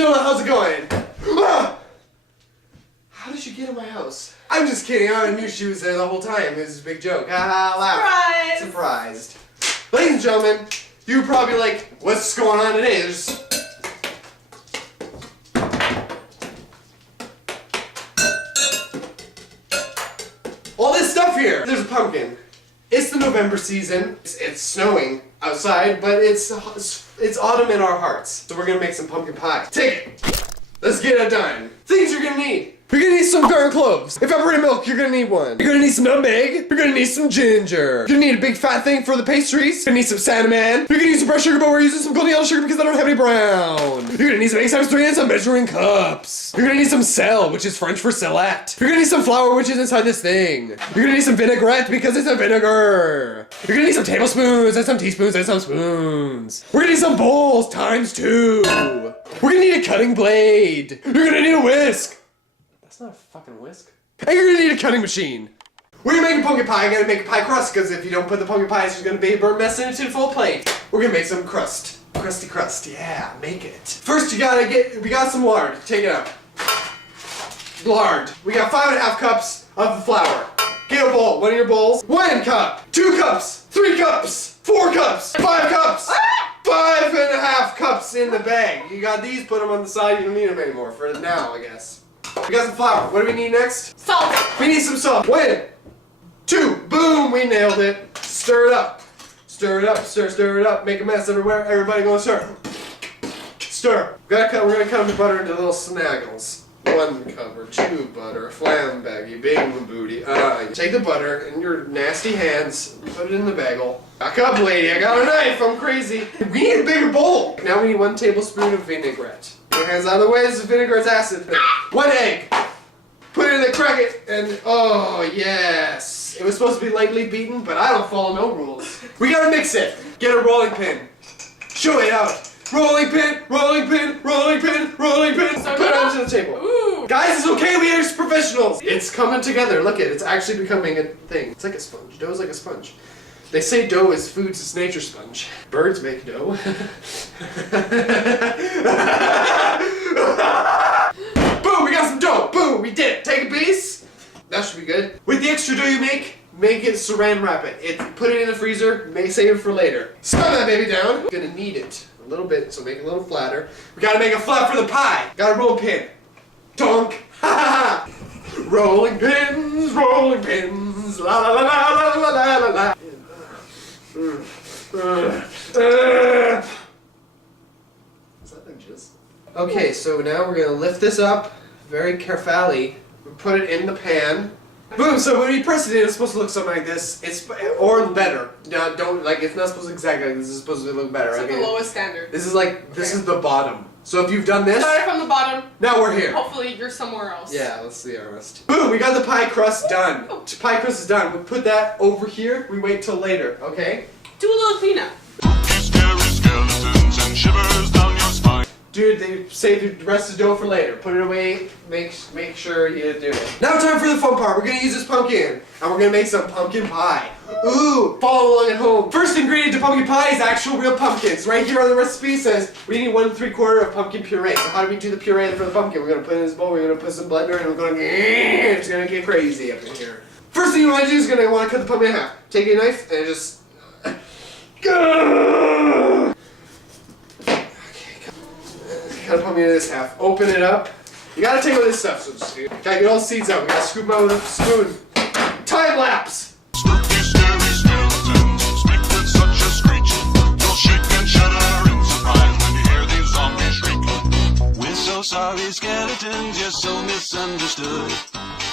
gentlemen, how's it going? Ah! How did you get in my house? I'm just kidding, I knew she was there the whole time. It was a big joke. Laugh. Surprised. Ladies and gentlemen, you're probably like, what's going on today? There's... all this stuff here. There's a pumpkin. It's the November season. It's snowing outside, but it's autumn in our hearts. So we're gonna make some pumpkin pie. Take it. Let's get it done. Things you're gonna need. You're gonna need some garlic cloves. Evaporated milk, you're gonna need one. You're gonna need some nutmeg. You're gonna need some ginger. You're gonna need a big fat thing for the pastries. You're gonna need some cinnamon. You're gonna need some brown sugar, but we're using some golden yellow sugar because I don't have any brown. You're gonna need some 8x3 and some measuring cups. You're gonna need some sel, which is French for select. You're gonna need some flour, which is inside this thing. You're gonna need some vinaigrette because it's a vinegar. You're gonna need some tablespoons and some teaspoons and some spoons. We're gonna need some bowls times 2. We're gonna need a cutting blade. You're gonna need a whisk. That's not a fucking whisk. And you're gonna need a cutting machine. We're gonna make a pumpkin pie. I gotta make a pie crust because if you don't put the pumpkin pie, it's just gonna be a burnt mess in a tin-full plate. We're gonna make some crust. Crusty crust. Yeah, make it. First, we got some lard. Take it out. Lard. We got 5.5 cups of the flour. Get a bowl. One of your bowls. 1 cup. 2 cups. 3 cups. 4 cups. 5 cups. 5.5 cups in the bag. You got these. Put them on the side. You don't need them anymore for now, I guess. We got some flour. What do we need next? Salt. We need some salt. 1, 2, boom, we nailed it. Stir it up. Stir it up, stir it up. Make a mess everywhere. Everybody go stir. Stir. We're gonna cut the butter into little snaggles. 1 cup or 2 butter, flam baggy, big booty. Take the butter in your nasty hands, put it in the bagel. Back up, lady, I got a knife, I'm crazy. We need a bigger bowl. Now we need 1 tablespoon of vinaigrette. Your hands out of the way, this is vinegar's acid. 1 egg. Put it in the crack it, and oh yes. It was supposed to be lightly beaten, but I don't follow no rules. We gotta mix it. Get a rolling pin. Show it out. Rolling pin, rolling pin, rolling pin, rolling pin. So put it onto the table. Ooh. Guys, it's okay, we are professionals. It's coming together. Look it's actually becoming a thing. It's like a sponge. Dough's like a sponge. They say dough is food's its nature sponge. Birds make dough. Boom, we got some dough. Boom, we did it. Take a piece. That should be good. With the extra dough you make it saran wrap it. Put it in the freezer, save it for later. Slow that baby down. You're gonna knead it a little bit, so make it a little flatter. We gotta make a flat for the pie. Got a roll pin. Donk. Ha ha ha. Rolling pins, la la la la la la la la. Is that the gist? Okay, so now we're gonna lift this up very carefully. Put it in the pan. Boom! So when you press it in, it's supposed to look something like this. Or better. Now, don't it's not supposed to exactly like this. It's supposed to look better. It's like the lowest standard. This is the bottom. So if you've done this, started from the bottom. Now we're here. Hopefully you're somewhere else. Yeah, let's see our rest. Boom! We got the pie crust done. Pie crust is done. We put that over here. We wait till later. Okay? Do a little cleanup. Dude, they save the rest of the dough for later. Put it away. Make sure you do it. Now time for the fun part. We're gonna use this pumpkin, and we're gonna make some pumpkin pie. Ooh, follow along at home. First ingredient to pumpkin pie is actual real pumpkins. Right here on the recipe says we need 1 3/4 of pumpkin puree. So how do we do the puree for the pumpkin? We're gonna put it in this bowl. We're gonna put some blender, and we're gonna it's gonna get crazy up in here. First thing you want to do is gonna want to cut the pumpkin in half. Take a knife and just. Cut a pumpkin in this half. Open it up. You gotta take all this stuff, so just gotta get all the seeds out. We gotta scoop them out with a spoon. Time lapse! Spooky, scary skeletons speak with such a screech. You'll shake and shudder in surprise when you hear these zombies shriek. We're so sorry, skeletons, you're so misunderstood.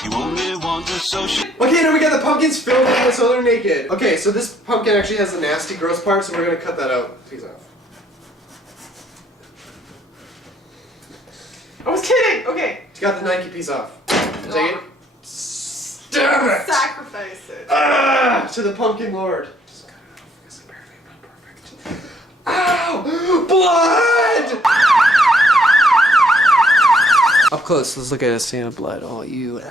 You only want to associate. Okay, now we got the pumpkins filled in so they're naked. Okay, so this pumpkin actually has a nasty, gross part, so we're gonna cut that out. Piece off. I was kidding! Okay. You got the Nike piece off. Take it. Damn it! Sacrifice it. To the pumpkin lord. Just cut it off because apparently I'm not perfect. Ow! Blood! Up close, let's look at a scene of blood. Oh, you.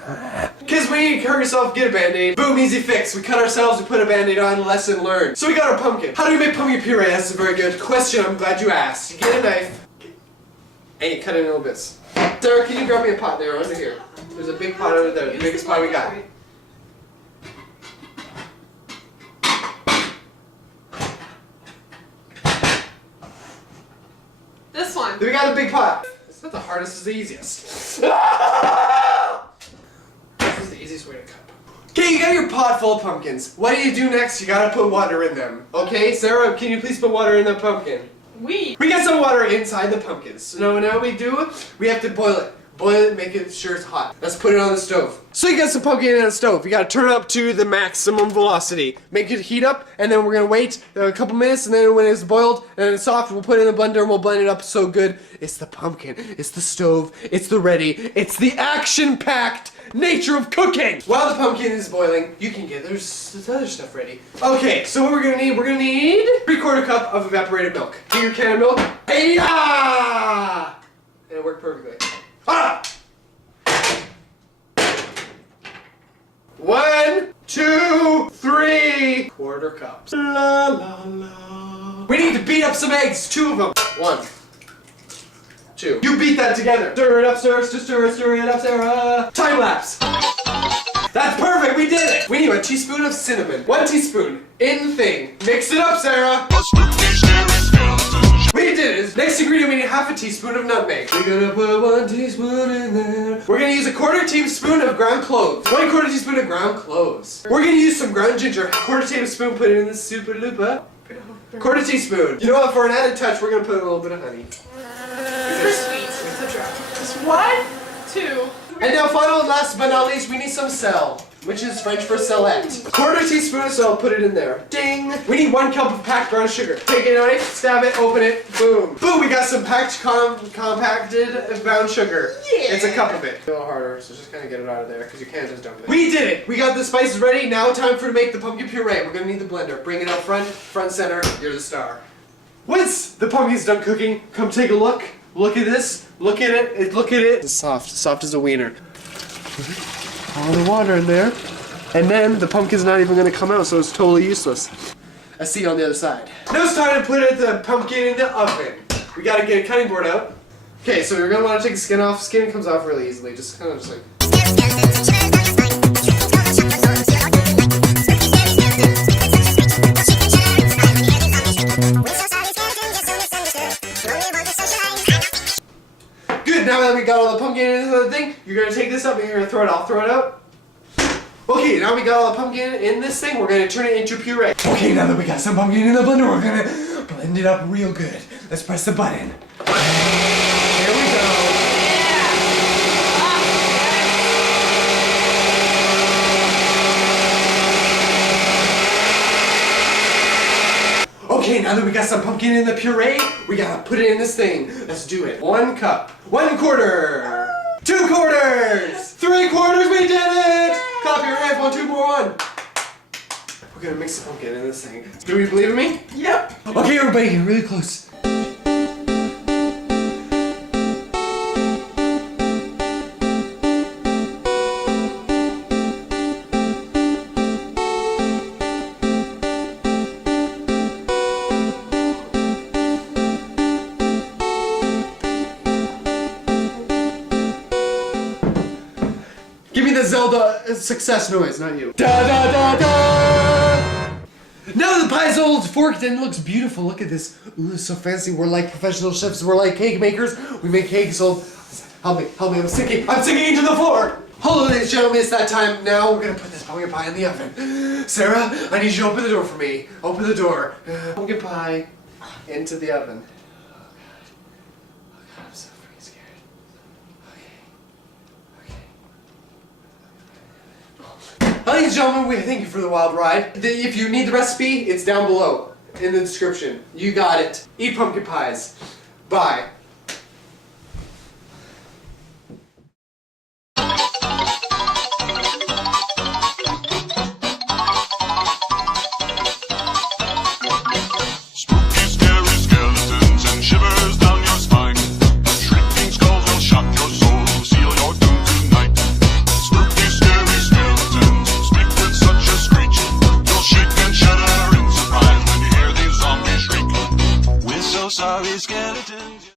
Kids, when you hurt yourself, get a band-aid. Boom, easy fix. We cut ourselves, we put a band-aid on, lesson learned. So we got our pumpkin. How do we make pumpkin puree? That's a very good question. I'm glad you asked. You get a knife, and you cut it in little bits. Sarah, can you grab me a pot there under here? There's a big pot over there, the biggest pot we got. This one. We got a big pot. It's not the hardest, it's the easiest. This is the easiest way to cut. Okay, you got your pot full of pumpkins. What do you do next? You gotta put water in them. Okay, Sarah, can you please put water in the pumpkin? We got some water inside the pumpkins. So now we do, we have to boil it. Boil it, make it sure it's hot. Let's put it on the stove. So you got some pumpkin in the stove. You gotta turn it up to the maximum velocity. Make it heat up, and then we're gonna wait a couple minutes, and then when it's boiled and it's soft, we'll put it in the blender and we'll blend it up so good. It's the pumpkin, it's the stove, it's the ready, it's the action-packed nature of cooking. While the pumpkin is boiling, you can get there's other stuff ready. Okay, so what we're gonna need 3/4 cup of evaporated milk. Get your can of milk. Hey-ya! And it worked perfectly. Ah! 1, 2, 3 1/4 cups. La la la. We need to beat up some eggs, 2 of them. 1, 2. You beat that together. Stir it up, stir it up, Sarah. Time lapse. That's perfect, we did it. We need 1 teaspoon of cinnamon. 1 teaspoon in thing. Mix it up, Sarah. We did it. Next ingredient, we need 1/2 teaspoon of nutmeg. We're gonna put 1 teaspoon in there. We're gonna use 1/4 teaspoon of ground cloves. 1/4 teaspoon of ground cloves. We're gonna use some ground ginger. 1/4 tablespoon, put it in the super lupa. 1/4 teaspoon. You know what, for an added touch, we're gonna put a little bit of honey. These are sweet. It's a drop. Just 1, 2. And now final and last but not least, we need some sel, which is French for salette. 1/4 teaspoon of sel, put it in there. Ding! We need 1 cup of packed brown sugar. Take a knife, stab it, open it, boom. Boom, we got some packed compacted brown sugar. Yeah! It's a cup of it. A little harder, so just kind of get it out of there, because you can't just dump it. We did it! We got the spices ready, now time for to make the pumpkin puree. We're gonna need the blender. Bring it up front center, you're the star. Once the pumpkin's done cooking, come take a look. Look at this, look at it, look at it. It's soft as a wiener. All the water in there. And then the pumpkin's not even going to come out, so it's totally useless. I see you on the other side. Now it's time to put the pumpkin in the oven. We got to get a cutting board out. Okay, so you're going to want to take the skin off. Skin comes off really easily. Just kind of just like... Good, now that we got all the pumpkin into the thing, you're going to take this up and you're going to throw it out. Throw it out. Okay, now we got all the pumpkin in this thing, we're gonna turn it into puree. Okay, now that we got some pumpkin in the blender, we're gonna blend it up real good. Let's press the button. Here we go. Okay, now that we got some pumpkin in the puree, we gotta put it in this thing. Let's do it. 1 cup. 1/4. 2 quarters. 3 quarters, we did it! Clap your hands, 1, 2 more, 1. We're gonna mix the pumpkin in this thing. Do you believe in me? Yep. Okay, everybody, get really close. Give me the Zelda success noise, not you. Da da da da! Now the pie's all forked and it looks beautiful. Look at this. Ooh, it's so fancy. We're like professional chefs. We're like cake makers. We make cakes. So help me, I'm sinking into the floor. Hello, ladies and gentlemen, it's that time now. We're gonna put this pumpkin pie in the oven. Sarah, I need you to open the door for me. Open the door. Pumpkin pie into the oven. I'm so freaking scared. Ladies and gentlemen, we thank you for the wild ride. If you need the recipe, it's down below in the description. You got it. Eat pumpkin pies. Bye.